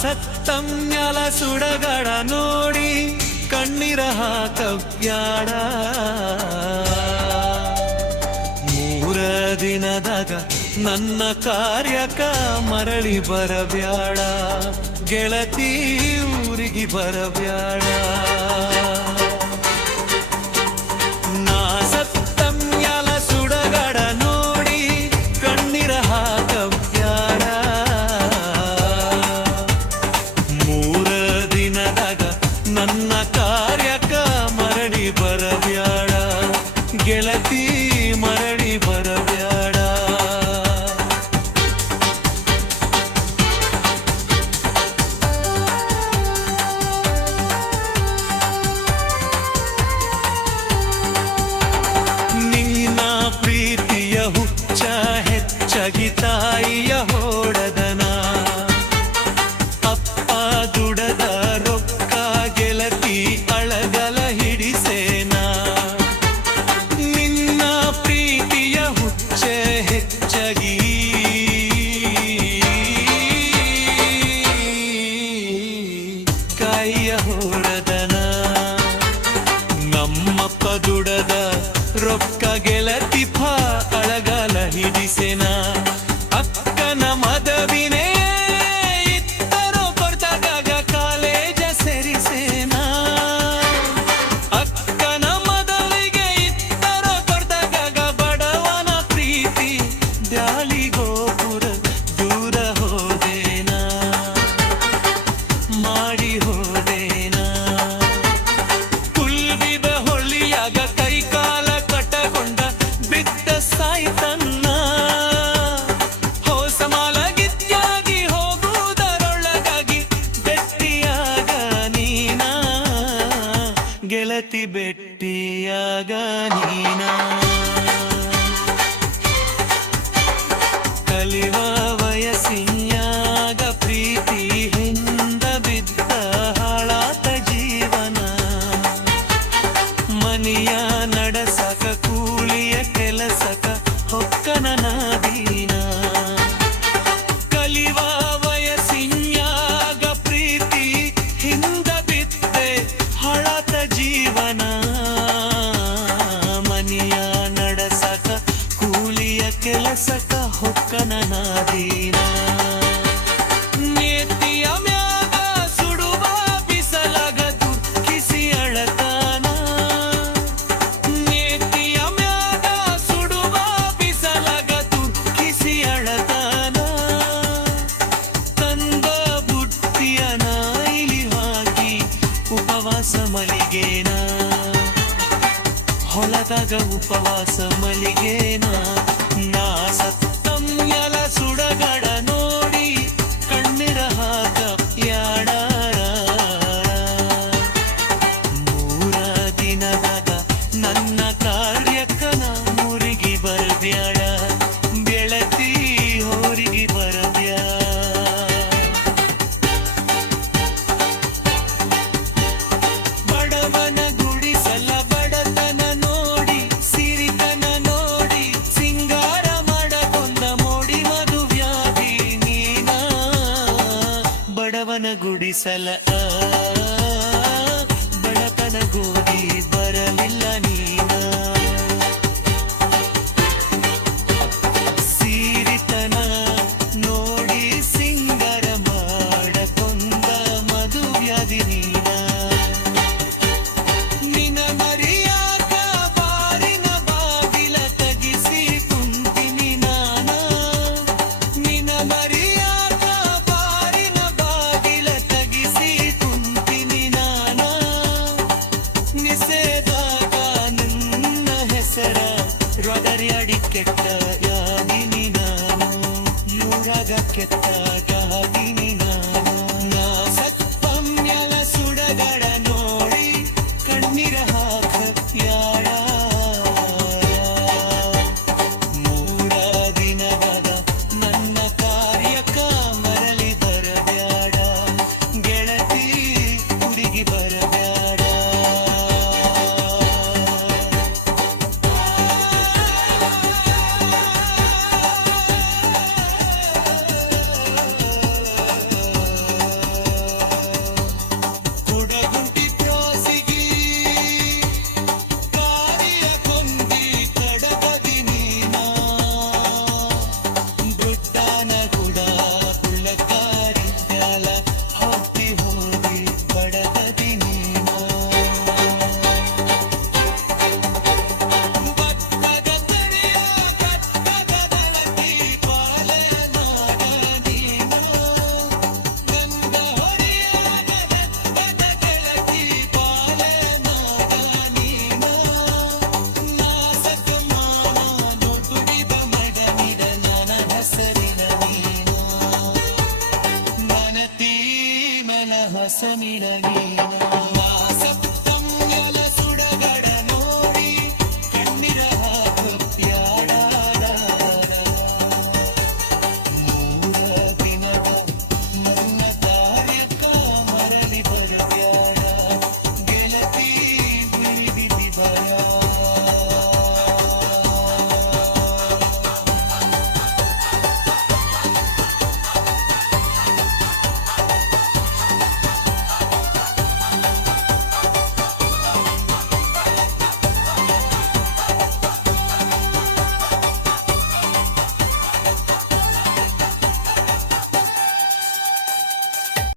ಸತ್ತಮ್ಯಲ ಸುಡಗಡ ನೋಡಿ ಕಣ್ಣೀರ ಹಾಕಬ್ಯಾಡ. 3 ದಿನದಾಗ ನನ್ನ ಕಾರ್ಯಕ ಮರಳಿ ಬರಬ್ಯಾಡ. ಗೆಳತಿ ಊರಿಗೆ ಬರಬ್ಯಾಡ. ನನ್ನ ಕಾರ್ಯಕ ಮರಳಿ ಬರಬ್ಯಾಡ. ಗೆಳತಿ ಮರಳಿ ಬರಬ್ಯಾಡ. ನಿನ್ನ ಪ್ರೀತಿಯ ಹುಚ್ಚ ಹೆಚ್ಚಗಿ ತಾಯಿಯ ಹೋಡದನ. ಅಪ್ಪ ದುಡದ ರೊಕ್ಕ ಗೆಳತಿ ಅಳಗಲ ಹಿಡಿಸೇನ. ನಿನ್ನ ಪ್ರೀತಿಯ ಹುಚ್ಚ ಹೆಚ್ಚಗಿ ಕಾಯಿಯ ಹೊರದನ. ನಮ್ಮಪ್ಪ ದುಡದ ರೊಕ್ಕ ಗೆಳತಿ ಅಳಗಲ ಹಿಡಿಸೇನ. ಅಕ್ಕನ ಮದವಿನೇ ಇತ್ತರೋ ಕೊಡ್ದಾಗ ಕಾಲೇಜ ಸೇರಿಸೇನ. ಅಕ್ಕನ ಮದವಿಗೆ ಇತ್ತರೋ ಕೊಡ್ದಾಗ ಬಡವನ ಪ್ರೀತಿ ದ್ಯಾಳಿಗೋಪುರ ದೂರ ಹೋದೇನ. ಮಾಡಿ ಹೋದೇನ. ಕುಲ್ಬಿದ ಹೊಳ್ಳಿಯಾಗ ಕೈಕಾಲ ಕಟ್ಟಕೊಂಡ ಬಿದ್ದ ಸಾಯ್ತನ್ನ. ಹೊಸಮಾಲಗಿತ್ಯಾಗಿ ಹೋಗುವುದರೊಳಗಾಗಿ ಬೆಟ್ಟಿಯಾಗ ನೀನ. ಗೆಳತಿ ಬೆಟ್ಟಿಯಾಗ ನೀನ. ಕಲಿವ ವಯಸ್ಸಿನ್ಯಾಗ ಪ್ರೀತಿ ಹಿಂದ ಬಿದ್ದ ಹಾಳಾತ ಜೀವನ. ಮನೆಯ ನಡಸಕ ಕೂಲಿಯ ಕೆಲಸಕ ಹೊಕ್ಕನ ನಾದೀನ. ಕಲಿವ ವಯಸ್ಸಿನ್ಯಾಗ ಪ್ರೀತಿ ಹಿಂದ ಬಿದ್ದೆ ಹಾಳಾತ ಜೀವನ. ಮನೆಯ ನಡಸಕ ಕೂಲಿಯ ಕೆಲಸಕ ಹೊಕ್ಕನ ನಾದೀನ. ನೇತಿಯ ಮ್ಯಾಗ ಸುಡುವ ಬಿಸಲಾಗ ದುಃಖಿಸಿ ಅಳತಾನ. ನೇತಿಯ ಮ್ಯಾಗ ಸುಡುವ ಬಿಸಲಾಗ ದುಃಖಿಸಿ ಅಳತಾನ. ತಂದ ಬುಟ್ಟಿಯ ನಾಯಿಲಿ ಹಾಕಿ ಉಪವಾಸ ಮಲಿಗೇನ. ಹೊಲದಾಗ ಉಪವಾಸ ಮಲಿಗೇನ. ನಾ ಸತ್ತಮ್ಯಲ ಸುಡಗಡ ನೋಡಿ ಕಣ್ಣೀರ ಹಾಕಬ್ಯಾಡ. 3 ದಿನದಾಗ ನನ್ನ ಕಾರ್ಯಕ ಊರಿಗೆ ಬರಬ್ಯಾಡ. ಗೆಳತಿ ಊರಿಗೆ ಬರಬ್ಯಾಡ. ಬಡವನ ಗುಡಿಸಲ ಬಡತನ ನೋಡಿ ಸಿರಿತನ ನೋಡಿ ಸಿಂಗಾರ ಮಾಡಕೊಂಡ ಮೋಡಿ ಮಧುವ್ಯಾಧಿ ನೀನ. ಬಡವನ ಗುಡಿಸಲ ಬಡತನ ಗೋದಿ ಬರಲಿಲ್ಲ ನೀನ. ಸಿರಿತನ ನೋಡಿ ಸಿಂಗಾರ ಮಾಡಕೊಂಡ ಮಧುವ್ಯಾಧಿ ನೀನ. ನಿನ ಮರಿಯಾಕ ಬಾರಿನ ಬಾಗಿಲ ತಗಿಸಿ ಕುಂತಿನಿ ನಾನ. ನಿನ ಮರಿಯಾಕ ಬಾರಿನ ಬಾಗಿಲ ತಗಿಸಿ ಕುಂತಿನಿ ನಾನ. ನಿಸೇದಾಗ ನನ್ನ ಹೆಸರ ರೊದರಿಯಡಿ ಕೆಟ್ಟ ಯಾದಿನಿ ನಾನು. ಯೂರಾಗ ಕೆಟ್ಟ ಯಾದಿನಿ ನಾನು. ನಾ ಸತ್ತಮ್ಯಲ ಸುಡಗಡ ನೋಡಿ ಕಣ್ಣೀರ ಹಾಕಬ್ಯಾಡ. 3 ದಿನದಾಗ ನನ್ನ ಕಾರ್ಯಕ ಮರಳಿ ಬರಬ್ಯಾಡ. ಗೆಳತಿ ಊರಿಗೆ ಬರಬ್ಯಾಡ. ಹಸಮಿನ ನೀನ